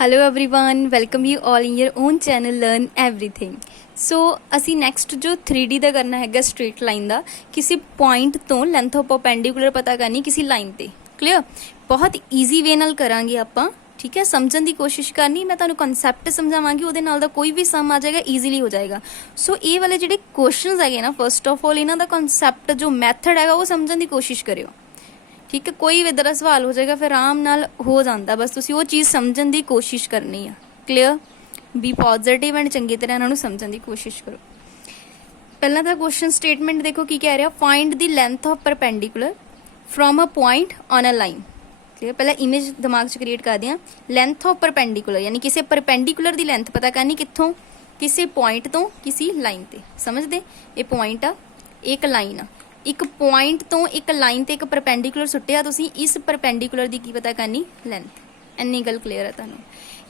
Hello everyone, welcome you all in your own channel learn everything. So असी next जो 3D का करना है स्ट्रेट लाइन का, किसी पॉइंट तो लेंथ ऑफ परपेंडिकुलर पता करनी किसी लाइन ते। क्लीयर, बहुत ईजी वे नाल करांगे आपां। ठीक है, समझण की कोशिश करनी। मैं तुहानूं कॉन्सैप्ट समझावांगी, उहदे नाल दा कोई भी सम आ जाएगा, ईजीली हो जाएगा। सो ये वाले जिहड़े क्वेश्चन है ना, फस्ट ऑफ ऑल इन्हां दा कॉन्सैप्ट जो मैथड है वो समझण की कोशिश करियो। ठीक है, कोई भी इधर का सवाल हो जाएगा फिर आराम नाल हो जाता, बस तुसी वो चीज़ समझण की कोशिश करनी है। क्लीयर, बी पॉजिटिव एंड चंगी तरह इन्होंने समझण की कोशिश करो। पहला तो क्वेश्चन स्टेटमेंट देखो की कह रहा, find the length of perpendicular from a point on a line. Clear, पहले इमेज दिमाग च क्रिएट कर दिया। लेंथ ऑफ परपेंडिकुलर यानी किसी परपेंडिकुलर की लेंथ पता करनी कितों, किसी पॉइंट तो किसी लाइन ते। समझते, ये पॉइंट आ, एक लाइन आ, एक पॉइंट तो एक लाइन ते एक परपेंडिकुलर सुटिया, तुसी इस परपेंडिकुलर की की पता करनी लेंथ। इन्नी गल क्लीयर है तुहानूं।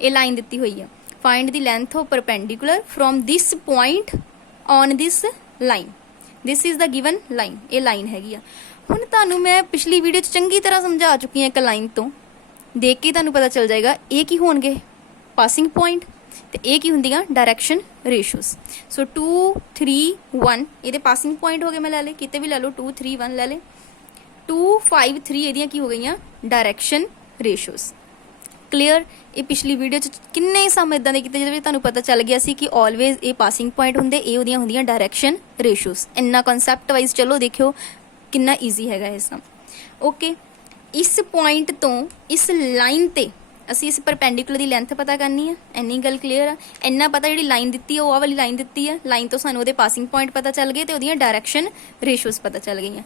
ये लाइन दी हुई है, find the length of perpendicular from this point on this line. This is the given line, ये लाइन हैगी आ। हुण तुहानूं मैं पिछली वीडियो चंगी तरह समझा चुकी हाँ। एक लाइन तो देख के तुहानूं पता चल जाएगा ये की होणगे, पासिंग पॉइंट, तो ये की हुंदियां डायरैक्शन रेशोज। सो 2 3 1 ये पासिंग पॉइंट हो गए, मैं लै ले किते भी लै लो, 2 3 1 लै ले। 2 5 3 ये की हो गई डायरैक्शन रेशोज। क्लीयर, ये पिछली वीडियो किन्ने सम इदां दे कीते जिहदे तुहानूं पता चल गया सी कि ऑलवेज ये पासिंग पॉइंट हुंदे, ये उहदियां हुंदियां डायरैक्शन रेशोज। इन्ना कॉन्सैप्ट वाइज चलो देखियो किन्ना ईजी हैगा ये सम। ओके, इस पॉइंट तो इस लाइन ते असी इस परपेंडिकुलर की लेंथ पता करनी है। इन्नी गल क्लीयर है। इन्ना पता जी लाइन दी है, वो वाली लाइन दी है, लाइन तो सानू पासिंग पॉइंट पता चल गए, तो वह डायरैक्शन रेशोज पता चल गई।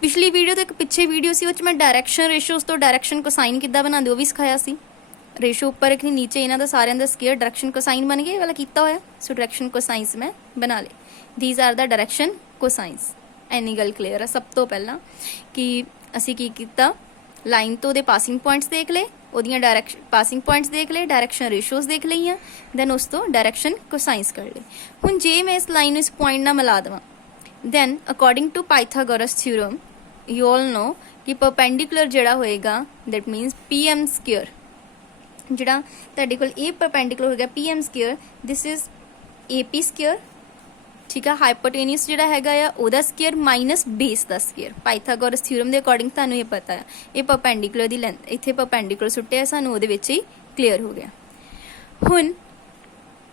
पिछली वीडियो तो एक पिछे वीडियो सी, उस मैं डायरैक्शन रेशोज तो डायरैक्शन कोसाइन किद्दां बनांदे वो भी सिखाया सी। रेशो उपर एक नीचे इन्हां दा सारियां दा स्केयर डायरैक्शन कोसाइन बन गए, वाला कीता होया। सो डायरैक्शन कोसाइंस मैं बना ले, these are the direction cosines. इन्नी गल क्लीयर है। सब तो पहला कि असी की कीता, लाइन तो पासिंग पॉइंट्स देख ले, ਉਹਦੀਆਂ डायरैक्शन पासिंग पॉइंट्स देख ले, डायरैक्शन रेशोज देख लईਆਂ, दैन उस तो डायरैक्शन कोसाइंस कर ले। हुण जे मैं इस लाइन इस पॉइंट नाल मिला देवां, then according to Pythagoras theorem you all know कि परपेंडिकुलर जिहड़ा होएगा दैट मीनस PM स्क्वेयर, जिहड़ा तुहाडे कोल ये परपेंडिकुलर हो गया PM square, this is AP square. ठीक है, हाइपोटेनियस जिहड़ा हैगा आ ओहदा स्केयर माइनस बेस दा स्केयर। पाइथागोरस थ्योरम के अकॉर्डिंग तुहानूं ये पता है, ये परपेंडिकुलर की लेंथ इत्थे परपेंडिकुलर सुट्टिया, सानूं ओहदे विच ही क्लीयर हो गया। हुण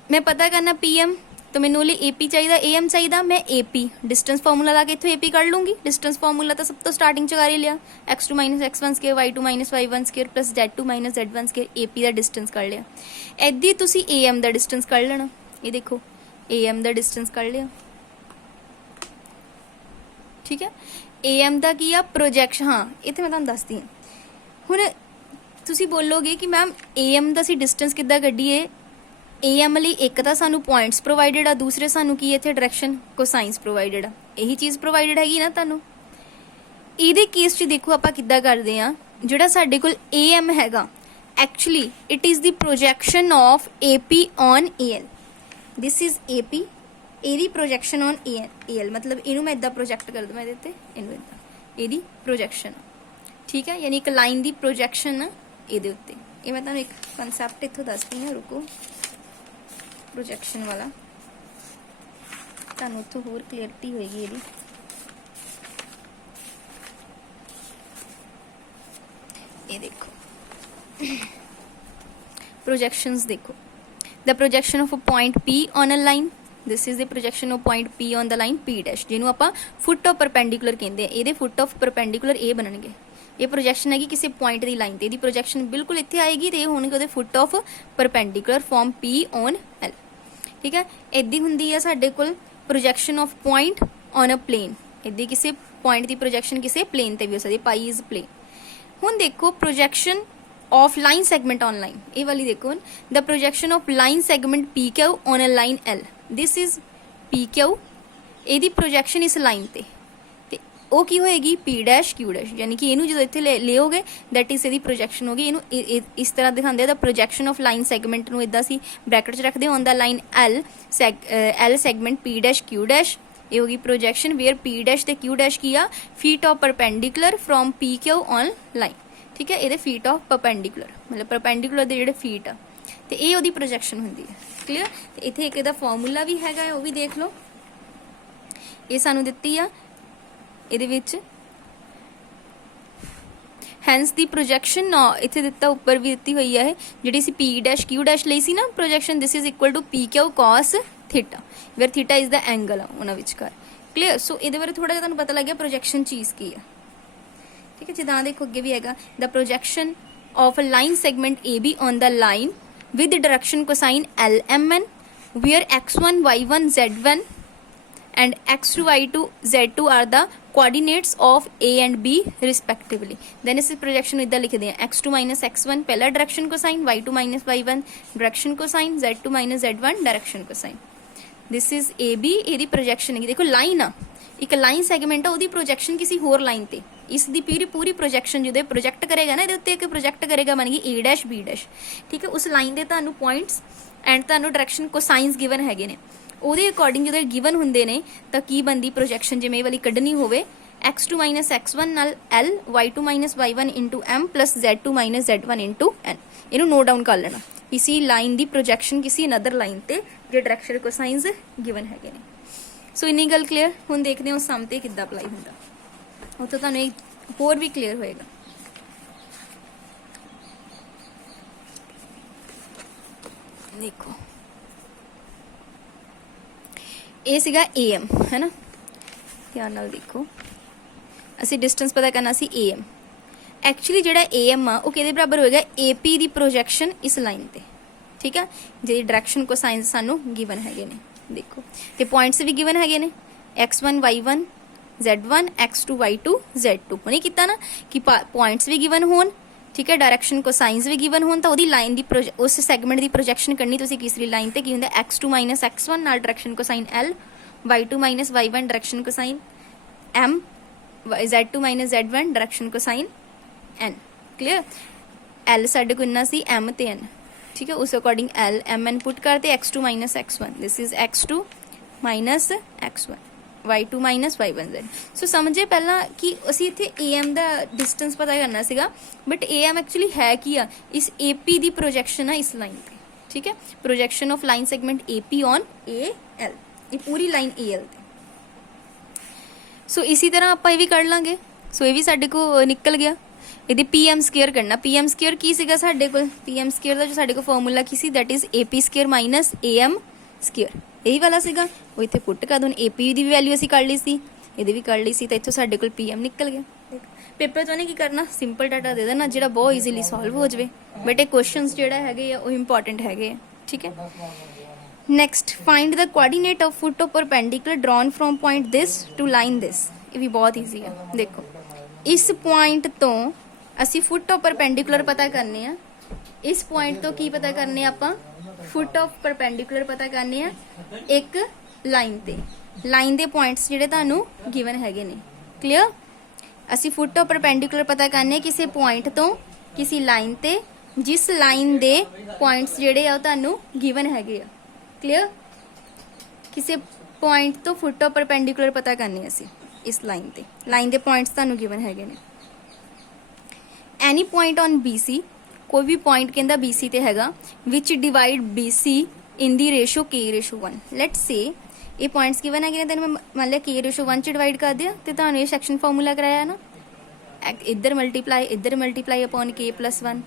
मैं पता करना PM, तो मैनूं लिए AP चाहिए, AM चाहिए, मैं AP डिस्टेंस फार्मूला ला के इत्थों AP कढ लूँगी। डिस्टेंस फार्मूला तो सब तो स्टार्टिंग च कर ही लिया, x2 minus x1 square, y2 minus y1 square plus z2 minus z1 square. AP का डिस्टेंस कढ लिया। इद्दी तुसीं AM का डिस्टेंस कढ लेना। ये देखो AM का डिस्टेंस कढ लिया। ठीक है, AM का की आ प्रोजैक्शन। हाँ, इत्थे मैं तुहानूं दसदी हां। हुण तुसीं बोलोगे कि मैम AM का असीं डिस्टेंस किद्दां कड्ढीए। AM लई एक तां सानूं पॉइंट्स प्रोवाइडेड आ, दूसरे सानूं की इत्थे डायरैक्शन कोसाइंस प्रोवाइडेड आ। यही चीज़ प्रोवाइडेड हैगी ना तुहानूं। इहदे केस च देखो आपां किद्दां करदे आ, जिहड़ा साडे कोल AM हैगा, actually it is the projection of AP on AL। This is AP, एदी प्रोजैक्शन ऑन AL, मतलब इनू मैं इदा प्रोजैक्ट कर दूँ, मैं इहदे ते इनू इदा, एदी प्रोजैक्शन। ठीक है, यानी एक लाइन दी प्रोजैक्शन इहदे उत्ते। ये मैं तुहानूं एक कॉन्सैप्ट इत्थों दसदी हां, रुको। प्रोजैक्शन वाला तुहानूं उत्थों होर क्लीयरिटी होएगी इहदी। ये देखो प्रोजैक्शंस देखो, the projection of a point P on a line, this is the projection of point P on the line P dash, जिन्हों आप फुट ऑफ परपेंडिकुलर कहते हैं। ये फुट ऑफ परपेंडिकुलर ये बननगे। ये प्रोजैक्शन हैगी किसी पॉइंट की लाइन, तो प्रोजैक्शन बिल्कुल इत्थे आएगी, तो ये होणगे उहदे foot of perpendicular from P on L। ठीक है, इद्दी हुंदी है साडे कोल projection of point on a plane. इद्दी किसी पॉइंट की प्रोजैक्शन किसी प्लेन ते भी हो सकती, पाई इज प्लेन। हुण देखो projection of line segment on line, ये वाली देखो, the projection of line segment PQ on a line L, this is PQ, एदी प्रोजैक्शन इस लाइन ते वो की होएगी P डैश Q डैश, यानी कि इनू जो इत्थे लिओगे दैट इज एदी प्रोजैक्शन होगी। इनू इस तरह दिखाते the projection of line segment नूं इदां सी ब्रैकेट च रखते on the line L segment P dash Q dash. ये होगी प्रोजैक्शन वेयर P डैश ते Q डैश की आ feet of perpendicular from PQ on line. ठीक है, ये फीट ऑफ परपेंडिकुलर मतलब परपेंडिकुलर के जोड़े फीट आ तो ये वो प्रोजैक्शन होंगी है। क्लीयर। तो इतने एक इहदा फॉर्मूला भी है, वह भी देख लो। ये सानू दिती आ इहदे विच हैंस दी प्रोजैक्शन इत्थे दिता उपर भी दिती हुई है जी पी डैश क्यू डैश ली सी ना projection this is equal to P Q cos theta where theta is the angle आ उन्हां विचकार। क्लीयर। सो ये बारे थोड़ा जिहा तुहानूं पता लग गया प्रोजैक्शन चीज़ की है। ठीक है, जिदा देखो अगे भी है the projection of a line segment A B on the line with direction cosine l m n where x1 y1 z1 and x2 y2 z2 are the coordinates of a and b respectively। then इस projection इदा लिखते हैं x2 minus x1 पहला direction cosine y2 minus y1 direction cosine z2 minus z1 direction cosine. This is A B एदी projection है। देखो line आ एक line segment आ projection किसी होर लाइन ते इसकी पूरी पूरी प्रोजेक्शन जो प्रोजेक्ट करेगा ना ये एक प्रोजेक्ट करेगा बन गई ए डैश बी डैश। ठीक है, उस लाइन के तुहानू पॉइंट्स एंड तुहानू डायरेक्शन कोसाइंस गिवन हैगे ने ਉਹਦੇ ਅਕੋਰਡਿੰਗ ਜਦੋਂ ਗਿਵਨ ਹੁੰਦੇ ਨੇ ਤਾਂ ਕੀ ਬੰਦੀ ਪ੍ਰੋਜੈਕਸ਼ਨ ਜਿਵੇਂ ਇਹ ਵਾਲੀ ਕੱਢਣੀ ਹੋਵੇ x2 x1 ਨਾਲ l y2 y1 m plus z2 z1 n ਇਹਨੂੰ ਨੋਟ ਡਾਊਨ ਕਰ ਲੈਣਾ। ਇਸੀ ਲਾਈਨ ਦੀ ਪ੍ਰੋਜੈਕਸ਼ਨ ਕਿਸੇ ਅਨਦਰ ਲਾਈਨ ਤੇ ਜੇ ਡਾਇਰੈਕਸ਼ਨ ਕੋਸਾਈਨਸ ਗਿਵਨ ਹੈਗੇ ਨੇ। ਸੋ ਇੰਨੀ ਗੱਲ ਕਲੀਅਰ। ਹੁਣ ਦੇਖਦੇ ਹਾਂ ਸਮ ਤੇ ਕਿੱਦਾਂ ਅਪਲਾਈ ਹੁੰਦਾ, ਉਹ ਤਾਂ ਤੁਹਾਨੂੰ ਹੋਰ ਵੀ ਕਲੀਅਰ ਹੋਏਗਾ। ਦੇਖੋ ਇਹ ਸੀਗਾ AM है ना, ध्यान नाल देखो ਅਸੀਂ डिस्टेंस पता करना सी AM। एक्चुअली ਜਿਹੜਾ AM आ ਉਹ ਕਿਹਦੇ ਬਰਾਬਰ ਹੋਏਗਾ AP ਦੀ ਪ੍ਰੋਜੈਕਸ਼ਨ ਇਸ ਲਾਈਨ ਤੇ। ਠੀਕ ਹੈ, ਜਿਹੜੀ ਡਾਇਰੈਕਸ਼ਨ ਕੋਸਾਈਨ ਸਾਨੂੰ ਗਿਵਨ ਹੈਗੇ ਨੇ ਦੇਖੋ ਤੇ ਪੁਆਇੰਟਸ ਵੀ ਗਿਵਨ ਹੈਗੇ ਨੇ x1 y1 z1 x2 y2 z2। ਹੁਣੇ ਕੀਤਾ ਨਾ ਕਿ ਪੁਆਇੰਟਸ ਵੀ ਗਿਵਨ ਹੋਣ, ठीक है, डायरेक्शन कोसाइंस भी गिवन होन तो वो लाइन की उस सैगमेंट की प्रोजैक्शन करनी तुसीं तीसरी लाइन ते की हुंदा x2 माइनस x1 नाल direction cosine l y2 minus y1 direction cosine m z2 minus z1 direction cosine n। Clear. l साडे को इन्ना सी m ते n। ठीक है, उस according l m n put करते x2 minus x1 this is x2 minus x1 y2 minus y1 z। सो समझे पहला कि असी इत्थे AM दा डिस्टेंस पता करना सीगा बट AM एक्चुअली है की आ इस AP दी प्रोजैक्शन है इस लाइन पे। ठीक है, projection of line segment AP on AL ये पूरी लाइन AL ते। सो इसी तरह आप ये भी कर लांगे। सो ये भी साडे को निकल गया। ਇਹਦੀ PM ਸਕੁਅਰ ਕਰਨਾ। PM ਸਕੁਅਰ ਕੀ ਸੀਗਾ ਸਾਡੇ ਕੋਲ PM ਸਕੁਅਰ ਦਾ ਜੋ ਸਾਡੇ ਕੋਲ formula Ki C that is AP square minus AM square यही वाला सीगा वो इतने पुट कर दो। AP की भी वैल्यू असी कर ली सी ये भी कर ली सी तो इतों साडे कोल PM निकल गया। पेपर च उन्हें की करना सिंपल डाटा दे देना जो बहुत ईजीली सॉल्व हो जाए बट ये क्वेश्चन जोड़ा है वो इंपॉर्टेंट है। ठीक है, next find the coordinate of foot of perpendicular drawn from point this to line this. ये भी बहुत ईजी है। देखो इस पॉइंट तो असी फुट ऑफ परपेंडिकुलर पता करने आ, इस पॉइंट तो की पता करने आपां फुट ऑफ परपेंडिकुलर पता करने आ एक लाइन ते लाइन दे पॉइंट्स जिहड़े तुहानू गिवन हैगे ने। क्लीयर। असी फुट ऑफ परपेंडिकुलर पता करने किसी पॉइंट तो किसी लाइन ते जिस लाइन दे पॉइंट्स जिहड़े आ तुहानू गिवन हैगे आ। क्लीयर। किसी पॉइंट तो फुट ऑफ परपेंडिकुलर पता करने असी इस लाइन दे पॉइंट्स तुहानू गिवन हैगे ने। एनी पॉइंट ऑन BC कोई भी पॉइंट कहता BC ते हैगा which divide BC in the ratio k/1। Let say ये पॉइंट्स गिवन है तेन मैं मान लिया k/1 च डिवाइड कर दिया तो तुहानू ये सैक्शन फार्मूला कराया ना इधर मल्टीप्लाई अपॉन k+1।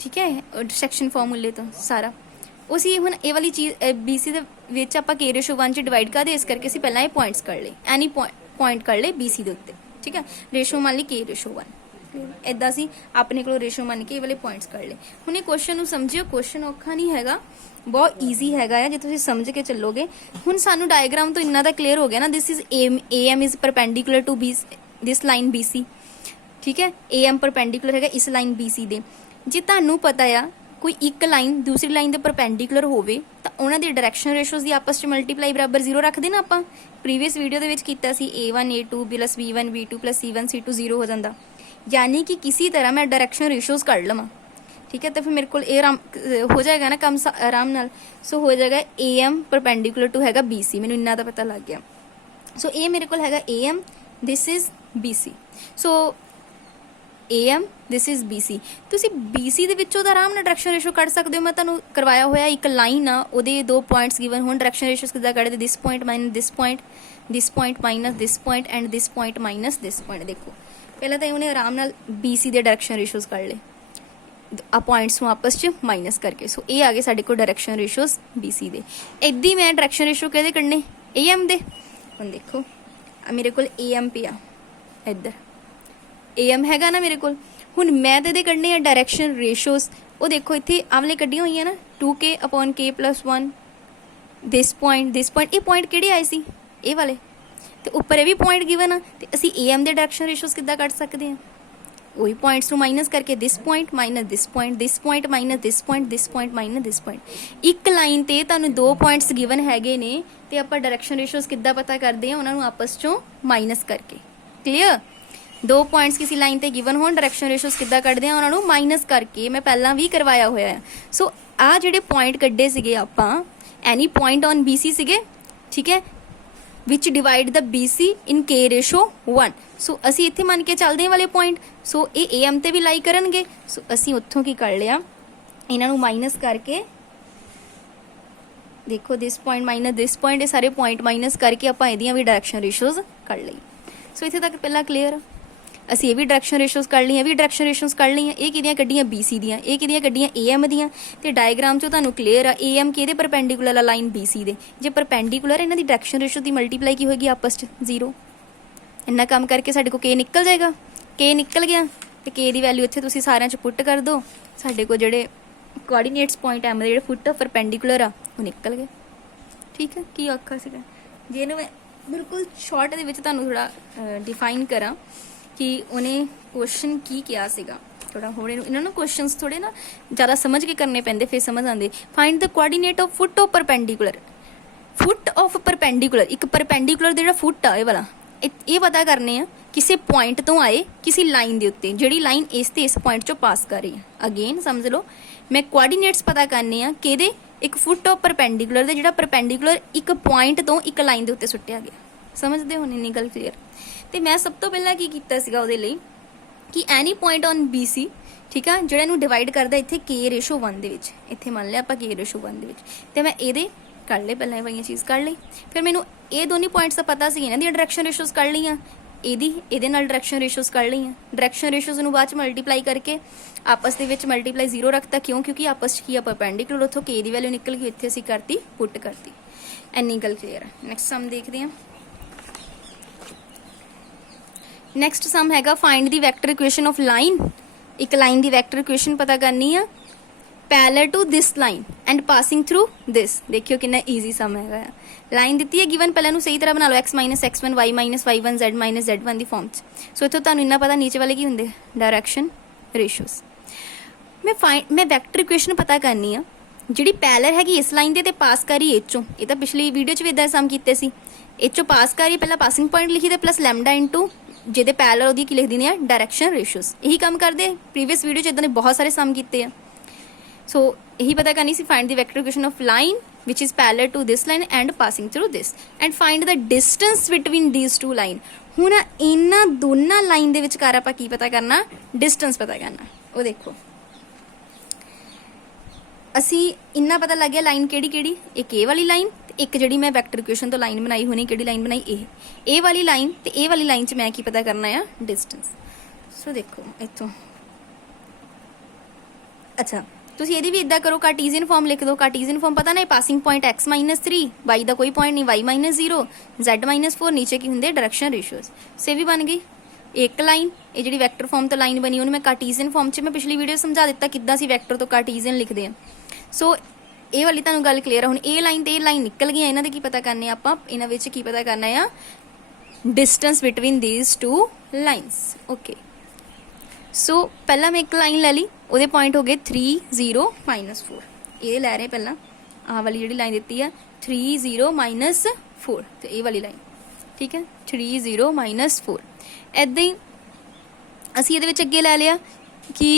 ठीक है, सैक्शन फार्मूले तो सारा उसी हुण ये वाली चीज़ BC दे विच आपां k/1 च डिवाइड कर दे इस करके असीं पहलां ये पॉइंट्स कर ले एनी पॉइंट कर ले BC दे उत्ते। ठीक है, रेशो मान ली k/1 इदा सी अपने को रेशो मान के ये वाले पॉइंट्स कर ले। हुण ये क्वेश्चन समझियो क्वेश्चन औखा नहीं हैगा बहुत ईजी हैगा जे तुसीं समझ के चलोगे। हुण सानू डायग्राम तो इन्ना दा क्लीयर हो गया ना this is AM is perpendicular to this line BC। ठीक है, AM परपेंडिकुलर हैगा इस लाइन BC दे। जे तुहानू पता आ कोई एक लाइन दूसरी लाइन दे परपेंडिकुलर होवे तां उहनां दी डायरेक्शन रेशोज दी आपस च मल्टीप्लाई बराबर 0 रख देना। आपां प्रीवियस वीडियो दे विच कीता सी A1 A2 plus B1 B2 plus C1 C2 0 हो जांदा, यानी कि किसी तरह मैं डायरेक्शन रेशोज कर लवां। ठीक है, तो फिर मेरे को हो जाएगा ना कम आराम नाल। सो हो जाएगा AM परपेंडिकुलर टू हैगा BC। मैनूं इन्ना दा पता लग गया। सो ये मेरे को हैगा AM this is BC। So AM, this is BC। ਤੁਸੀਂ BC ਦੇ ਵਿੱਚੋਂ ਤਾਂ ਆਰਾਮ ਨਾਲ ਡਾਇਰੈਕਸ਼ਨ ਰੇਸ਼ੋ ਕੱਢ ਸਕਦੇ ਹੋ। ਮੈਂ ਤੁਹਾਨੂੰ ਕਰਵਾਇਆ ਹੋਇਆ ਇੱਕ ਲਾਈਨ ਆ, ਉਹਦੇ 2 ਪੁਆਇੰਟਸ ਗਿਵਨ ਹੋਣ, ਡਾਇਰੈਕਸ਼ਨ ਰੇਸ਼ੋਸ ਕਿੱਦਾਂ ਕੱਢਦੇ, this point minus this point, this point minus this point and this point minus this point. ਦੇਖੋ ਪਹਿਲਾਂ ਤਾਂ ਉਹਨੇ ਆਰਾਮ ਨਾਲ BC ਦੇ ਡਾਇਰੈਕਸ਼ਨ ਰੇਸ਼ੋਸ ਕੱਢ ਲਏ ਆ ਪੁਆਇੰਟਸ ਨੂੰ ਆਪਸ 'ਚ ਮਾਈਨਸ ਕਰਕੇ। ਸੋ ਇਹ ਆ ਗਏ ਸਾਡੇ ਕੋਲ ਡਾਇਰੈਕਸ਼ਨ ਰੇਸ਼ੋਸ BC ਦੇ। ਇੱਦਾਂ ਹੀ ਮੈਂ ਡਾਇਰੈਕਸ਼ਨ ਰੇਸ਼ੋ ਕਿਹਦੇ ਕੱਢਣੇ, AM ਦੇ। ਹੁਣ ਦੇਖੋ ਆ ਮੇਰੇ ਕੋਲ AM ਪਿਆ, ਇੱਧਰ AM ਹੈਗਾ ਨਾ ਮੇਰੇ ਕੋਲ। ਹੁਣ ਮੈਂ ਤੇ ਇਹਦੇ ਕੱਢਣੇ ਆ ਡਾਇਰੈਕਸ਼ਨ ਰੇਸ਼ੋਸ। ਉਹ ਦੇਖੋ ਇੱਥੇ ਆਵਲੇ ਕੱਢੀਆਂ ਹੋਈਆਂ ਨਾ 2k/k+1, ਦਿਸ ਪੁਆਇੰਟ ਇਹ ਪੁਆਇੰਟ ਕਿਹੜੇ ਆਏ ਸੀ, ਇਹ ਵਾਲੇ, ਤੇ ਉੱਪਰ ਇਹ ਵੀ ਪੁਆਇੰਟ ਗਿਵਨ ਆ। ਤੇ ਅਸੀਂ AM ਦੇ ਡਾਇਰੈਕਸ਼ਨ ਰੇਸ਼ੋਸ ਕਿੱਦਾਂ ਕੱਢ ਸਕਦੇ ਹਾਂ, ਉਹੀ ਪੁਆਇੰਟਸ ਨੂੰ ਮਾਈਨਸ ਕਰਕੇ, this point minus this point, this point minus this point, this point minus this point. ਇੱਕ ਲਾਈਨ ਤੇ ਤੁਹਾਨੂੰ 2 ਪੁਆਇੰਟਸ ਗਿਵਨ ਹੈਗੇ ਨੇ ਤੇ ਆਪਾਂ ਡਾਇਰੈਕਸ਼ਨ ਰੇਸ਼ੋਸ ਕਿੱਦਾਂ ਪਤਾ ਕਰਦੇ ਹਾਂ, ਉਹਨਾਂ ਨੂੰ ਆਪਸ ਚੋਂ ਮਾਈਨਸ ਕਰਕੇ। ਕਲੀਅਰ? 2 ਪੁਆਇੰਟਸ ਕਿਸੇ ਲਾਈਨ ਤੇ ਗਿਵਨ ਹੋਣ, ਡਾਇਰੈਕਸ਼ਨ ਰੇਸ਼ੋਸ ਕਿੱਦਾਂ ਕੱਢਦੇ ਆ, ਉਹਨਾਂ ਨੂੰ ਮਾਈਨਸ ਕਰਕੇ। ਮੈਂ ਪਹਿਲਾਂ ਵੀ ਕਰਵਾਇਆ ਹੋਇਆ ਹੈ। ਸੋ ਆ ਜਿਹੜੇ ਪੁਆਇੰਟ ਕੱਢੇ ਸੀਗੇ ਆਪਾਂ, ਐਨੀ ਪੁਆਇੰਟ ਔਨ BC ਸੀਗੇ, ਠੀਕ ਹੈ, ਵਿਚ ਡਿਵਾਈਡ ਦਾ BC ਇਨ K/1। ਸੋ ਅਸੀਂ ਇੱਥੇ ਮੰਨ ਕੇ ਚੱਲਦੇ ਹਾਂ ਵਾਲੇ ਪੁਆਇੰਟ। ਸੋ ਇਹ AM ਤੇ ਵੀ ਲਾਈ ਕਰਨਗੇ। ਸੋ ਅਸੀਂ ਉੱਥੋਂ ਕੀ ਕਰ ਲਿਆ, ਇਹਨਾਂ ਨੂੰ ਮਾਈਨਸ ਕਰਕੇ, ਦੇਖੋ this point minus this point, ਇਹ ਸਾਰੇ ਪੁਆਇੰਟ ਮਾਈਨਸ ਕਰਕੇ ਆਪਾਂ ਇਹਦੀਆਂ ਵੀ ਡਾਇਰੈਕਸ਼ਨ ਰੇਸ਼ੋਸ ਕੱਢ ਲਈ। ਸੋ ਇੱਥੇ ਤੱਕ ਪਹਿਲਾਂ ਕਲੀਅਰ। ਅਸੀਂ ਇਹ ਵੀ ਡਾਇਰੈਕਸ਼ਨ ਰੇਸ਼ੋਸ ਕੱਢ ਲਈਆਂ, ਇਹ ਵੀ ਡਾਇਰੈਕਸ਼ਨ ਰੇਸ਼ੋਸ ਕੱਢ ਲਈਆਂ। ਇਹ ਕਿਹਦੀਆਂ ਕੱਢੀਆਂ, BC ਦੀਆਂ। ਇਹ ਕਿਹਦੀਆਂ ਕੱਢੀਆਂ, AM ਦੀਆਂ। ਤੇ ਡਾਇਗਰਾਮ 'ਚੋਂ ਤੁਹਾਨੂੰ ਕਲੀਅਰ ਆ AM ਕਿਹਦੇ ਪਰਪੈਂਡੀਕੂਲਰ ਆ, ਲਾਈਨ BC ਦੇ। ਜੇ ਪਰਪੈਂਡੀਕੂਲਰ, ਇਹਨਾਂ ਦੀ ਡਾਇਰੈਕਸ਼ਨ ਰੇਸ਼ੋ ਦੀ ਮਲਟੀਪਲਾਈ ਕੀ ਹੋਏਗੀ, ਆਪਸ 'ਚ 0। ਇੰਨਾ ਕੰਮ ਕਰਕੇ ਸਾਡੇ ਕੋਲ K ਨਿਕਲ ਜਾਏਗਾ। K ਨਿਕਲ ਗਿਆ ਤੇ K ਦੀ ਵੈਲਿਊ ਇੱਥੇ ਤੁਸੀਂ ਸਾਰਿਆਂ 'ਚ ਪੁੱਟ ਕਰ ਦਿਓ। ਸਾਡੇ ਕੋਲ ਜਿਹੜੇ ਕੋਆਰਡੀਨੇਟਸ ਪੁਆਇੰਟ M ਦੇ ਜਿਹੜੇ ਫੁੱਟ ਪਰਪੈਂਡੀਕੂਲਰ ਆ ਉਹ ਨਿਕਲ ਗਏ। ਠੀਕ ਹੈ, ਕੀ ਔਖਾ ਸੀਗਾ? ਜੇ ਇਹਨੂੰ ਮੈਂ ਬਿਲਕੁਲ ਸ਼ਾਰਟ ਦੇ ਵਿੱਚ ਤੁਹਾਨੂੰ ਥੋੜਾ ਡਿਫਾਈਨ ਕਰਾਂ ਕਿ ਉਹਨੇ ਕੁਐਸਚਨ ਕੀ ਕਿਹਾ ਸੀਗਾ, ਥੋੜਾ ਹੋਰ ਇਹਨਾਂ ਨੂੰ ਕੁਐਸਚਨਸ ਥੋੜੇ ਨਾ ਜ਼ਿਆਦਾ ਸਮਝ ਕੇ ਕਰਨੇ ਪੈਂਦੇ, ਫਿਰ ਸਮਝ ਆਉਂਦੇ। Find the coordinate of foot of perpendicular. Foot of perpendicular, ਇੱਕ ਪਰਪੈਂਡੀਕੂਲਰ ਦਾ ਜਿਹੜਾ ਫੁੱਟ ਆ ਇਹ ਵਾਲਾ, ਇਹ ਪਤਾ ਕਰਨੇ ਆ ਕਿਸੇ ਪੁਆਇੰਟ ਤੋਂ ਆਏ ਕਿਸੇ ਲਾਈਨ ਦੇ ਉੱਤੇ, ਜਿਹੜੀ ਲਾਈਨ ਇਸ ਤੇ ਇਸ ਪੁਆਇੰਟ ਚੋਂ ਪਾਸ ਕਰ ਰਹੀ ਹੈ। ਅਗੇਨ ਸਮਝ ਲਓ, ਮੈਂ ਕੋਆਰਡੀਨੇਟਸ ਪਤਾ ਕਰਨੇ ਆ ਕਿਹਦੇ, ਇੱਕ ਫੁੱਟ ਆਫ ਪਰਪੈਂਡੀਕੂਲਰ ਦੇ, ਜਿਹੜਾ ਪਰਪੈਂਡੀਕੂਲਰ ਇੱਕ ਪੁਆਇੰਟ ਤੋਂ ਇੱਕ ਲਾਈਨ ਦੇ ਉੱਤੇ ਸੁੱਟਿਆ ਗਿਆ। ਸਮਝਦੇ ਹੋ? ਇੰਨੀ ਗੱਲ ਕਲੀਅਰ। ਤੇ ਮੈਂ ਸਭ ਤੋਂ ਪਹਿਲਾਂ ਕੀ ਕੀਤਾ ਸੀਗਾ ਉਹਦੇ ਲਈ ਕਿ ਐਨੀ ਪੁਆਇੰਟ ਔਨ BC, ਠੀਕ ਆ, ਜਿਹੜਾ ਇਹਨੂੰ ਡਿਵਾਈਡ ਕਰਦਾ ਇੱਥੇ K/1 ਦੇ ਵਿੱਚ। ਇੱਥੇ ਮੰਨ ਲਿਆ ਆਪਾਂ K/1 ਦੇ ਵਿੱਚ, ਤੇ ਮੈਂ ਇਹਦੇ ਕੱਢ ਲਏ, ਪਹਿਲਾਂ ਇਹ ਵਾਲੀਆਂ ਚੀਜ਼ ਕੱਢ ਲਈ। ਫਿਰ ਮੈਨੂੰ ਇਹ ਦੋਨੇ ਪੁਆਇੰਟਸ ਦਾ ਪਤਾ ਸੀ, ਇਹਨਾਂ ਦੀਆਂ ਡਾਇਰੈਕਸ਼ਨ ਰੇਸ਼ੋਸ ਕੱਢ ਲਈਆਂ, ਇਹਦੇ ਨਾਲ ਡਾਇਰੈਕਸ਼ਨ ਰੇਸ਼ੋਸ ਕੱਢ ਲਈਆਂ। ਡਾਇਰੈਕਸ਼ਨ ਰੇਸ਼ੋਸ ਨੂੰ ਬਾਅਦ ਚ ਮਲਟੀਪਲਾਈ ਕਰਕੇ ਆਪਸ ਦੇ ਵਿੱਚ ਮਲਟੀਪਲਾਈ 0 ਰੱਖਤਾ। ਕਿਉਂ? ਕਿਉਂਕਿ ਆਪਸ ਚ ਕੀ ਆ, ਪਰਪੈਂਡੀਕੂਲਰ। ਉੱਥੋਂ K ਦੀ ਵੈਲਿਊ ਨਿਕਲ ਗਈ, ਇੱਥੇ ਅਸੀਂ ਕਰਤੀ ਪੁੱਟ ਕਰਤੀ। ਇੰਨੀ ਗੱਲ ਕਲੀਅਰ ਹੈ। ਨੈਕਸਟ ਸਮ ਦੇਖਦੇ ਹਾਂ। ਨੈਕਸਟ ਸਮ ਹੈਗਾ find the vector equation of line. ਇੱਕ ਲਾਈਨ ਦੀ ਵੈਕਟਰ ਇਕੁਏਸ਼ਨ ਪਤਾ ਕਰਨੀ ਆ parallel to this line and passing through this. ਦੇਖਿਓ ਕਿੰਨਾ ਈਜ਼ੀ ਸਮ ਹੈਗਾ। ਲਾਈਨ ਦਿੱਤੀ ਹੈ ਗਿਵਨ, ਪਹਿਲਾਂ ਨੂੰ ਸਹੀ ਤਰ੍ਹਾਂ ਬਣਾ ਲਓ, x - x1 y - y1 z - z1 ਦੀ ਫਾਰਮ 'ਚ। ਸੋ ਇੱਥੋਂ ਤੁਹਾਨੂੰ ਇੰਨਾ ਪਤਾ ਨੀਚੇ ਵਾਲੇ ਕੀ ਹੁੰਦੇ, ਡਾਇਰੈਕਸ਼ਨ ਰੇਸ਼ੋਸ। ਮੈਂ ਵੈਕਟਰ ਇਕੁਏਸ਼ਨ ਪਤਾ ਕਰਨੀ ਆ ਜਿਹੜੀ ਪੈਰਲਲ ਹੈਗੀ ਇਸ ਲਾਈਨ ਦੇ ਤੇ ਪਾਸ ਕਰੀ ਇਹ ਚੋਂ। ਇਹ ਤਾਂ ਪਿਛਲੀ ਵੀਡੀਓ 'ਚ ਵੀ ਇਦਾਂ ਸਮ ਕੀਤੇ ਸੀ। ਇਹ ਚੋਂ ਪਾਸ ਕਰੀ, ਪਹਿਲਾਂ ਪਾਸਿੰਗ ਪੁਆਇੰਟ ਲਿਖੀ ਤੇ ਪਲੱਸ ਲੈਮਡਾ ਇਨਟੂ ਜਿਹਦੇ ਪੈਰਲਲ ਉਹਦੀ ਕੀ ਲਿਖ ਦਿੰਦੇ ਆ, ਡਾਇਰੈਕਸ਼ਨ ਰੇਸ਼ੋਸ। ਇਹੀ ਕੰਮ ਕਰਦੇ ਪ੍ਰੀਵੀਅਸ ਵੀਡੀਓ 'ਚ ਇਦਾਂ ਦੇ ਬਹੁਤ ਸਾਰੇ ਸਮ ਕੀਤੇ ਆ। ਸੋ ਇਹੀ ਪਤਾ ਕਰਨੀ ਸੀ, find the vector equation of line which is parallel to this line and passing through this and find the distance between these two line। ਹੁਣ ਇਹਨਾਂ ਦੋਨਾਂ ਲਾਈਨ ਦੇ ਵਿਚਕਾਰ ਆਪਾਂ ਕੀ ਪਤਾ ਕਰਨਾ, ਡਿਸਟੈਂਸ ਪਤਾ ਕਰਨਾ। ਉਹ ਦੇਖੋ ਅਸੀਂ ਇੰਨਾ ਪਤਾ ਲੱਗ ਗਿਆ ਲਾਈਨ ਕਿਹੜੀ ਕਿਹੜੀ, ਇੱਕ ਇਹ ਵਾਲੀ ਲਾਈਨ ਤੇ ਇੱਕ ਜਿਹੜੀ ਮੈਂ ਵੈਕਟਰ ਇਕੁਏਸ਼ਨ ਤੋਂ ਲਾਈਨ ਬਣਾਈ ਹੋਣੀ, ਕਿਹੜੀ ਲਾਈਨ ਬਣਾਈ, ਇਹ ਵਾਲੀ ਲਾਈਨ ਤੇ ਇਹ ਵਾਲੀ ਲਾਈਨ 'ਚ ਮੈਂ ਕੀ ਪਤਾ ਕਰਨਾ ਆ, ਡਿਸਟੈਂਸ। ਸੋ ਦੇਖੋ ਇੱਥੋਂ, ਅੱਛਾ ਤੁਸੀਂ ਇਹਦੀ ਵੀ ਇਦਾਂ ਕਰੋ, ਕਾਰਟੀਜ਼ੀਅਨ ਫਾਰਮ ਲਿਖ ਦਿਓ। ਕਾਰਟੀਜ਼ੀਅਨ ਫਾਰਮ ਪਤਾ ਨਾ, ਪਾਸਿੰਗ ਪੁਆਇੰਟ x - 3, y ਦਾ ਕੋਈ ਪੁਆਇੰਟ ਨਹੀਂ, y - 0, z - 4, ਨੀਚੇ ਕੀ ਹੁੰਦੇ ਡਾਇਰੈਕਸ਼ਨ ਰੇਸ਼ੀਓਸ। ਸੇ ਵੀ ਬਣ ਗਈ ਇੱਕ ਲਾਈਨ। ਇਹ ਜਿਹੜੀ ਵੈਕਟਰ ਫਾਰਮ ਤੋਂ ਲਾਈਨ ਬਣੀ ਉਹਨੂੰ ਮੈਂ ਕਾਰਟੀਜ਼ੀਅਨ ਫਾਰਮ 'ਚ ਮੈਂ ਪਿਛਲੀ ਵੀਡੀਓ ਸਮਝਾ ਦਿੱਤਾ ਕਿੱਦਾਂ ਅਸੀਂ ਵੈਕਟਰ ਤੋਂ ਕਾਰਟੀਜ਼ੀਅਨ ਲਿਖਦੇ ਹਾਂ। ਸੋ ਇਹ ਵਾਲੀ ਤੁਹਾਨੂੰ ਗੱਲ ਕਲੀਅਰ ਆ। ਹੁਣ ਇਹ ਲਾਈਨ ਤੇ ਇਹ ਲਾਈਨ ਨਿਕਲ ਗਈਆਂ, ਇਹਨਾਂ ਦੇ ਕੀ ਪਤਾ ਕਰਨੇ ਆਪਾਂ, ਇਹਨਾਂ ਵਿੱਚ ਕੀ ਪਤਾ ਕਰਨਾ ਆ, distance between these two lines. Okay, so ਪਹਿਲਾਂ ਮੈਂ ਇੱਕ ਲਾਈਨ ਲੈ ਲਈ, ਉਹਦੇ ਪੁਆਇੰਟ ਹੋ ਗਏ 3, 0, -4। ਇਹ ਲੈ ਰਹੇ ਪਹਿਲਾਂ ਆਹ ਵਾਲੀ ਜਿਹੜੀ ਲਾਈਨ ਦਿੱਤੀ ਆ 3, 0, -4, ਤੇ ਇਹ ਵਾਲੀ ਲਾਈਨ, ਠੀਕ ਹੈ 3, 0, -4। ਇੱਦਾਂ ਹੀ ਅਸੀਂ ਇਹਦੇ ਵਿੱਚ ਅੱਗੇ ਲੈ ਲਿਆ ਕਿ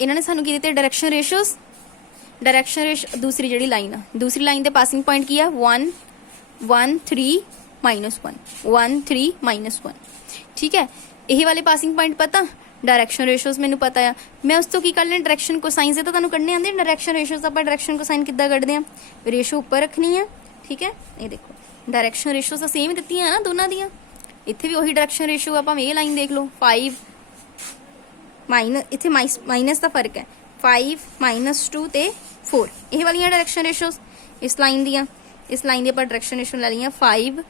ਇਹਨਾਂ ਨੇ ਸਾਨੂੰ ਕੀ ਦਿੱਤੇ, ਡਾਇਰੈਕਸ਼ਨ ਰੇਸ਼ੋਸ। ਡਾਇਰੈਕਸ਼ਨ ਰੇਸ਼ ਦੂਸਰੀ ਜਿਹੜੀ ਲਾਈਨ ਆ, ਦੂਸਰੀ ਲਾਈਨ ਦੇ ਪਾਸਿੰਗ ਪੁਆਇੰਟ ਕੀ ਆ, 1, 1, 3, -1, 1, 3, -1, ਠੀਕ ਹੈ। ਇਹ ਵਾਲੇ ਪਾਸਿੰਗ ਪੁਆਇੰਟ ਪਤਾ, डायरैक्शन रेशोज़ मैनूं पता है, मैं उस तो की कर लेना डायरैक्शन कोसाइनस, तो तुहानूं कढने आंदे डायरैक्शन रेशोज़। आपां डायरैक्शन कोसाइन किद्दां कढदे हैं, रेशो उपर रखनी है, ठीक है। ये देखो डायरैक्शन रेशोज़ तो सेम ही दित्तियां ना दोनों दियां, इत्थे भी वही डायरैक्शन रेशो। आपां ये लाइन देख लो 5 माइनस, इत्थे माइनस का फर्क है 5 -2 ते 4, ये वाली डायरैक्शन रेशोज़ इस लाइन दियां। इस लाइन दी आपां डायरैक्शन रेशो लै लियां 5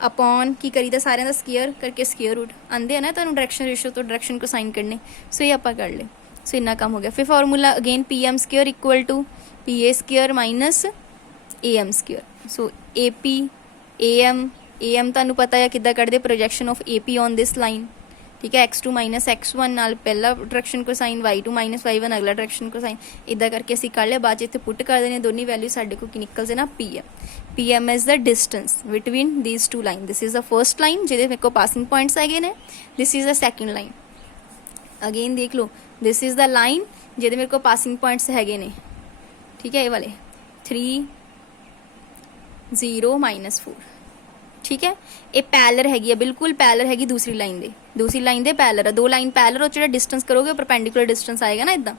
अपॉन की करी दा सारे का स्केयर करके स्केयर रूट आंदे है ना तुहानूं डायरैक्शन रेशो तो डायरैक्शन को साइन करने। सो ये आपां कर ले, सो इन्ना काम हो गया। फिर formula again P M square equal to P A square minus A M square. So A P A M तुहानूं पता है किद्दां कढदे, projection of A P on this line, ठीक है। x2 माइनस x1 नाल पहला डायरैक्शन को साइन, y2 माइनस y1 अगला डायरैक्शन को साइन, इदा करके असीं कर लिया। बाद इत्थे पुट कर देने दोनों वैल्यू, साडे को की निकल जाना P M is the distance between these two line. This is the first line जिहदे मेरे को पासिंग पॉइंट्स हैगे ने, this is the second line. Again देख लो, दिस इज द लाइन जिहदे मेरे को पासिंग पॉइंट्स हैगे ने, ठीक है। ये वाले 3 0 -4, ठीक है। ये पैलर हैगी है, बिल्कुल पैलर हैगी दूसरी लाइन दे पैलर है। दो लाइन पैलर और जो डिस्टेंस करोगे परपेंडिकुलर डिस्टेंस आएगा ना इदा,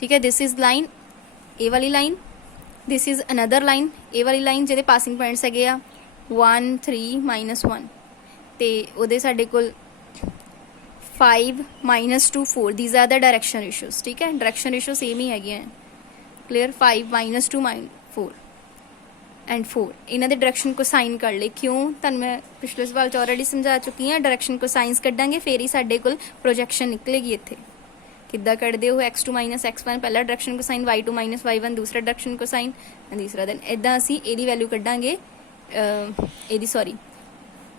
ठीक है। दिस इज लाइन, ए वाली line, this is another line, ए वाली लाइन जिहदे पासिंग पॉइंट्स हैगे आ 1 3 -1 ते उहदे साडे कोल 5 -2 4। These are the direction ratios, ठीक है। डायरैक्शन रेशो सेम ही हैगी हैं, क्लियर। 5 -2 4 एंड 4 इन्हां दे डायरैक्शन को साइन कर ले। क्यों, तुहानूं मैं पिछले सवाल च ऑलरेडी समझा चुकी हाँ। डायरैक्शन को साइंस कड्डांगे फिर ही साडे कोल प्रोजैक्शन निकलेगी। इत्थे किद्दां कढदे हो, x2 माइनस x1 पहला डायरैक्शन को साइन, y2 माइनस y1 दूसरा डायरैक्शन को साइन, तीसरा दिन इदां असीं इहदी वैल्यू कड्डांगे, इहदी सॉरी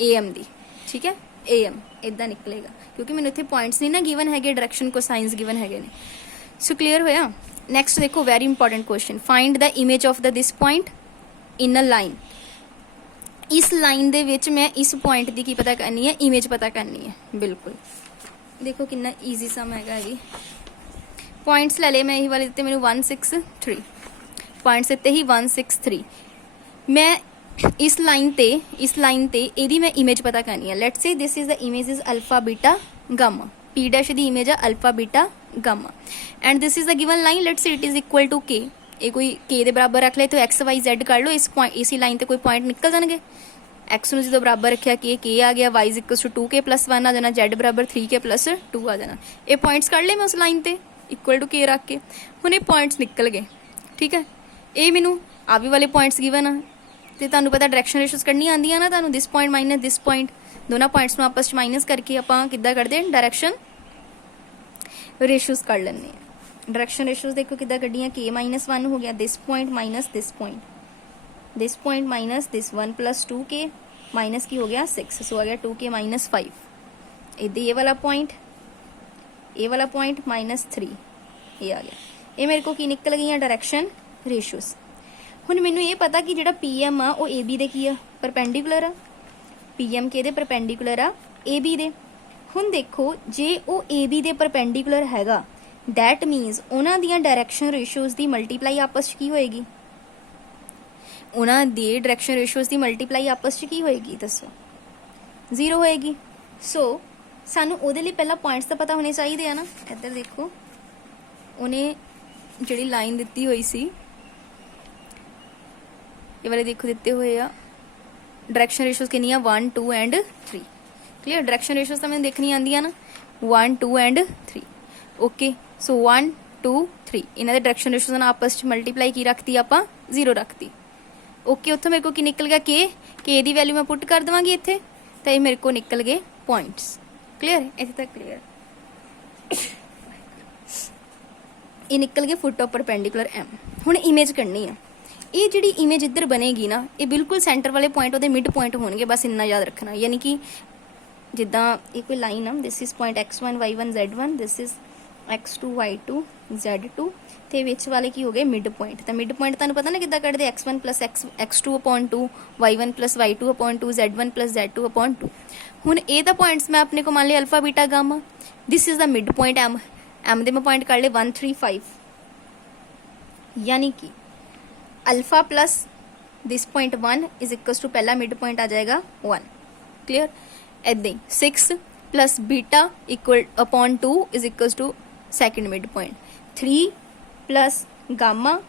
am दी, ठीक है। am इदां निकलेगा क्योंकि मैनूं इत्थे पॉइंट्स नहीं ना गिवन हैगे, डायरैक्शन को साइंस गिवन हैगे ने। सो क्लीयर होया। नैक्सट देखो very important question, find the image of the this point in a line. इस लाइन दे विच मैं इस पॉइंट की की पता करनी है, इमेज पता करनी है। बिल्कुल देखो कितना ईजी सम हैगा जी। पॉइंट्स ले ले मैं यही वाले दिते, मैंने 163 पॉइंट्स दिते ही 163। मैं इस लाइन ते एदी मैं इमेज पता करनी है। Let's say this is the image is alpha beta gamma, P dash दी इमेज है alpha beta gamma and this is the given line. Let's say it is equal to K, ये कोई के दे बराबर रख ले तो एक्स वाई जैड कर लो, इस पॉइंट इसी लाइन ते कोई पॉइंट निकल जाएंगे। एक्स नूं जो बराबर रखा के आ गया, वाई इक्वल टू 2k + 1 आ जाना, जैड बराबर 3k + 2 आ जाना। ये पॉइंट्स कर ले मैं उस लाइन ते इक्वल टू के रख के, हुण ये पॉइंट्स निकल गए, ठीक है। ये मैनू आ भी वाले पॉइंट्स गिवन आ ते तुहानूं पता डायरैक्शन रेशोज़ कढनी आंदियां ना तुहानूं, this point minus this point, दोनों पॉइंट्स नूं आपस च माइनस करके आपां किद्दां कढदे डायरैक्शन रेशोज़ कढ लैंदे आ। डायरैक्शन रेशोज़ देखो किद्दां कढियां, k -1 हो गया, this point minus this point, this point minus this 1 + 2k minus की हो गया 6, सो आ गया 2k - 5। इधर ये वाला पॉइंट -3 ये आ गया। ये मेरे को की निकल गई डायरैक्शन रेशोज़। हुण मैनूं ये पता कि जिहड़ा PM आ वो AB दे की आ परपेंडिकुलर आ, PM किहदे परपेंडिकुलर आ AB दे। हुण देखो जे वो AB दे परपेंडिकुलर हैगा, दैट मीनस उन्हां दियां डायरैक्शन रेशोज़ दी मल्टीप्लाई आपस च की होएगी, उन्हां दे डायरैक्शन रेशोज़ दी मल्टीप्लाई आपस च की होएगी, दसो 0 होएगी। सो सानू उहदे लई पहला पॉइंट्स तो पता होने चाहिए है ना। इधर देखो उन्हें जिहड़ी लाइन दित्ती हुई सी, ये वाले देखो दिते हुए आ डायरैक्शन रेशोज़ कितनी 1 2 एंड 3, क्लियर। डायरैक्शन रेशोज़ तो मैंने देखनी आंदी है ना 1 2 एंड 3, ओके। सो 1 2 3 इन्हां दे डायरैक्शन रेशोज़ ने आपस च मल्टीप्लाई की रखती, आपां 0 रखती, ओके। उत्थों मेरे को की निकल गया के दी वैल्यू मैं पुट कर देवांगी इत्थे, तो ये मेरे को निकल गए पॉइंट्स, क्लियर। इत्थे तक क्लियर। ये निकल गए फुट ऑफ परपेंडिकुलर M। हुण इमेज करनी है, ये जिहड़ी इमेज इधर बनेगी ना, ये बिल्कुल सेंटर वाले पॉइंट उहदे मिड पॉइंट होणगे, बस इन्ना याद रखना। यानी कि जिद्दां ये कोई लाइन आ, this is point x1 y1 z1, this is x2 y2 z2 ते विच वाले की हो गए मिड पॉइंट। तो मिड पॉइंट तुहानूं पता ना किद्दां कढदे, x1 + x2/2 y1 + y2/2 z1 + z2/2। हुण ये तां पॉइंट्स मैं अपने को मान लिया alpha beta gamma, this is the mid point M दे मैं पॉइंट कर ले 1 3 5, यानी कि alpha plus this point 1 is equal to पहला मिड पॉइंट आ जाएगा 1, क्लियर। इदां 6 plus beta equal upon 2 is equals to second mid point, 3 plus gamma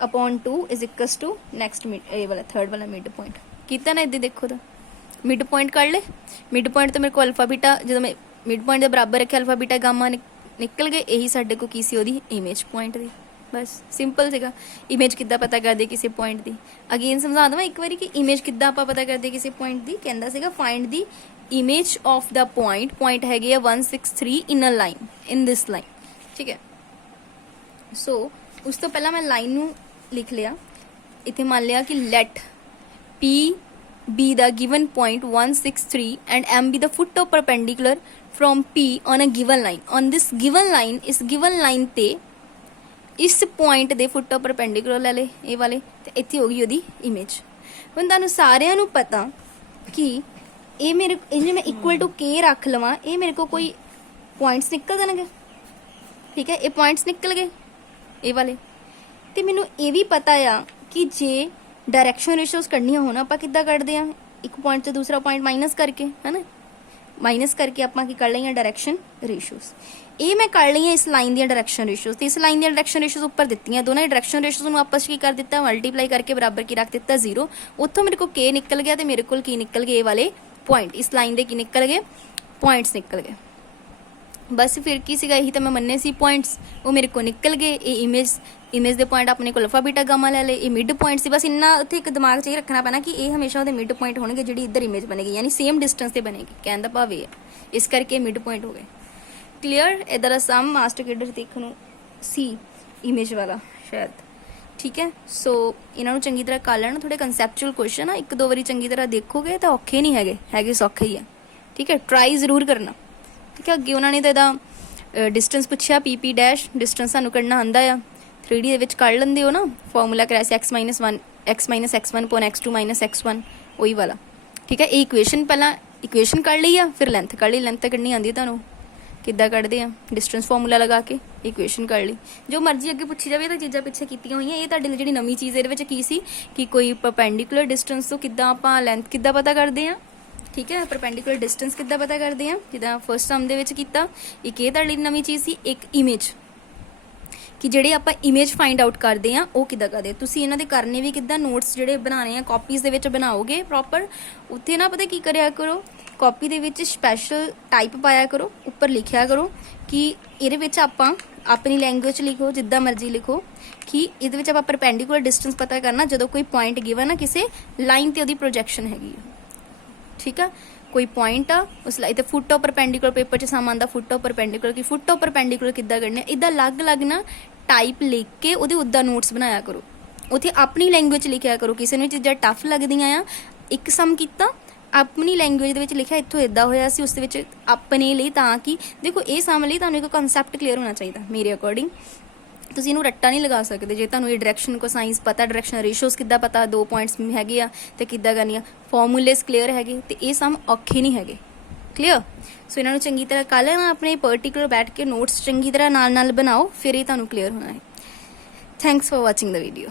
upon 2 is equals to next mid ए वाला थर्ड वाला मिड पॉइंट कितना ना इधर देखो तो मिड पॉइंट कर ले। मिड पॉइंट तो मेरे को अल्फा बीटा जो मैं मिड पॉइंट के बराबर रखे अल्फा बीटा गामा निकल गए, यही साडे को की सी ओदी इमेज पॉइंट दी। बस सिंपल सीगा। इमेज किद्दां पता करदे किसी पॉइंट दी, अगेन समझा दवां एक बारी कि इमेज किद्दां आपां पता करदे किसी पॉइंट दी। कहंदा सीगा find the image of the point, point हैगी 163 in a line, in this line, ठीक है। सो उस तो पहला मैं लाइन नू लिख लिया, इत्थे मान लिया कि late P be the given point 163 and M be the foot of perpendicular from P on a given line. On this given line, इस given line ते इस पॉइंट ਦੇ ਫੁੱਟ ਆਫ ਪਰਪੈਂਡੀਕੂਲਰ ਲੈ ਲੇ ਇਹ ਵਾਲੇ ਤੇ ਇੱਥੇ ਹੋ ਗਈ ਉਹਦੀ ਇਮੇਜ। ਹੁਣ ਤੁਹਾਨੂੰ ਸਾਰਿਆਂ ਨੂੰ ਪਤਾ ਕਿ ਇਹ ਮੇਰੇ ਜੇ ਮੈਂ ਇਕੁਅਲ ਟੂ k ਰੱਖ ਲਵਾਂ ਇਹ ਮੇਰੇ ਕੋ ਕੋਈ ਪੁਆਇੰਟਸ ਨਿਕਲ ਜਾਣਗੇ, ਠੀਕ ਹੈ। ਇਹ ਪੁਆਇੰਟਸ ਨਿਕਲ ਗਏ ਇਹ ਵਾਲੇ ਤੇ ਮੈਨੂੰ ਇਹ ਵੀ ਪਤਾ ਆ ਕਿ ਜੇ डायरेक्शन रेशियोज कढ़नियां होना आप किद्दां कढ़दे आ, एक पॉइंट से दूसरा पॉइंट माइनस करके, है ना, माइनस करके आप की कढ़ लईआं डायरेक्शन रेशियोज। ये मैं कढ़ लईआं इस लाइन दी डायरेक्शन रेशियोज, तो इस लाइन दी डायरेक्शन रेशियोज उपर दित्तियां, दोनों डायरेक्शन रेशियोज नूं आपस की कर दिता, मल्टीप्लाई करके बराबर की रख दिता 0। उत्थों मेरे को के निकल गया तो मेरे को की निकल गए ये वाले पॉइंट, इस लाइन के की निकल गए पॉइंट्स निकल गए। बस फिर की सीगा यही तो मैं मन्ने सी पॉइंट्स वो मेरे को निकल गए। ये इमेज दे पॉइंट अपने को अल्फा बीटा गामा ले ले, ये मिड पॉइंट सी। बस इन्ना उत्थे एक दिमाग 'च ही रखना पैना कि ये हमेशा उहदे मिड पॉइंट होणगे जिहड़ी इधर इमेज बनेगी, यानी सेम डिस्टेंस ते बनेगी, कहण दा भाव ये है। इस करके मिड पॉइंट हो गए। क्लीयर। इधर सम मास्टर केडर देखण नूं सी इमेज वाला शायद, ठीक है। सो इन्हां नूं चंगी तरह कर लेना, थोड़े कंसैप्चुअल क्वेश्चन आ, एक दो बारी चंगी तरह देखोगे तो औखे नहीं हैगे सौखे ही है, ठीक है। ट्राई जरूर करना, ठीक है। अगे उन्होंने तो इहदा डिस्टेंस पुछया पी डैश, डिस्टेंस सानू कढ़ना आंदा आ, 3D दे विच कढ़ लैंदे हो ना, फॉर्मूला कराया सी x minus x1 upon x2 minus x1 वही वाला, ठीक है। ये इक्वेशन पहला इक्वेशन कढ़ ली आ, फिर लेंथ कढ़ ली, लेंथ तो कढ़नी आंदी तुहानू किद्दां कढ़दे आ, डिस्टेंस फॉर्मूला लगा के इक्वेशन कढ़ ली। जो मर्जी अगे पुछी जाए तो चीज़ां पिछे कीतियां होईयां, ये तुहाडे लई जिहड़ी नवीं चीज़ इहदे विच की सी कि कोई परपेंडिकुलर डिस्टेंस तो किद्दां आपां लेंथ किद्दां पता करदे आ, ठीक है। परपेंडिकुलर डिस्टेंस किद्दां पता करदे आ, जिद्दां फर्स्ट सम दे विच कीता। एक ये तुहाडे लई नवीं चीज़ सी, एक इमेज कि ਜਿਹੜੇ ਆਪਾਂ ਇਮੇਜ फाइंड आउट करते हैं वो किद्दां करदे। तुसीं इन्हां दे करने भी किद्दां, नोट्स ਜਿਹੜੇ बनाने हैं कॉपीज़ दे विच बनाओगे प्रॉपर, उत्थे ना पता की करिया करो, कॉपी दे विच स्पैशल टाइप पाया करो, उपर लिखिया करो कि इहदे विच आपां अपनी लैंग्वेज लिखो, जिद्दां मर्जी लिखो कि इहदे विच आपां परपेंडिकुलर डिस्टेंस पता करना जदों कोई पॉइंट गिवन है किसी लाइन ते ओहदी प्रोजैक्शन हैगी, ठीक है। कोई पॉइंट आ उस इतने फुट ऑफ परपेंडिकुलर पेपर च सम आंदा फुट ऑफ परपेंडिकुलर की फुट ऑफ परपेंडिकुलर किद्दां करने, इदा अलग अलग ना टाइप लिख के उहदे उदा नोट्स बनाया करो, उत्थे अपनी लैंग्वेज लिखिया करो। किसी नूं चीज़ां टफ लगदियां आ, एक सम कीता अपनी लैंग्वेज दे विच लिखिया, इत्थों इदां होया सी, उस दे विच अपने लिए, तां कि देखो ये सम लई तुहानूं एक कॉन्सैप्ट क्लीयर होना चाहिए मेरे अकॉर्डिंग। ਤੁਸੀਂ ਇਹਨੂੰ ਰੱਟਾ ਨਹੀਂ ਲਗਾ ਸਕਦੇ ਜੇ ਤੁਹਾਨੂੰ ਇਹ ਡਾਇਰੈਕਸ਼ਨ ਕੋ ਸਾਇੰਸ ਪਤਾ, ਡਾਇਰੈਕਸ਼ਨ ਰੇਸ਼ੀਓਜ਼ ਕਿੱਦਾਂ ਪਤਾ, 2 ਪੁਆਇੰਟਸ ਹੈਗੇ ਆ ਤੇ ਕਿੱਦਾਂ ਕਰਨੀਆਂ, ਫਾਰਮੂਲੇਸ ਕਲੀਅਰ ਹੈਗੇ ਤੇ ਇਹ ਸਮ ਔਖੇ ਨਹੀਂ ਹੈਗੇ, ਕਲੀਅਰ। ਸੋ ਇਹਨਾਂ ਨੂੰ ਚੰਗੀ ਤਰ੍ਹਾਂ ਕਰ ਲੈਣਾ, ਆਪਣੇ ਪਾਰਟਿਕੂਲਰ ਬੈਠ ਕੇ ਨੋਟਸ ਚੰਗੀ ਤਰ੍ਹਾਂ ਨਾਲ ਨਾਲ ਬਣਾਓ, ਫਿਰ ਇਹ ਤੁਹਾਨੂੰ ਕਲੀਅਰ ਹੋਣਾ ਹੈ। Thanks for watching the video.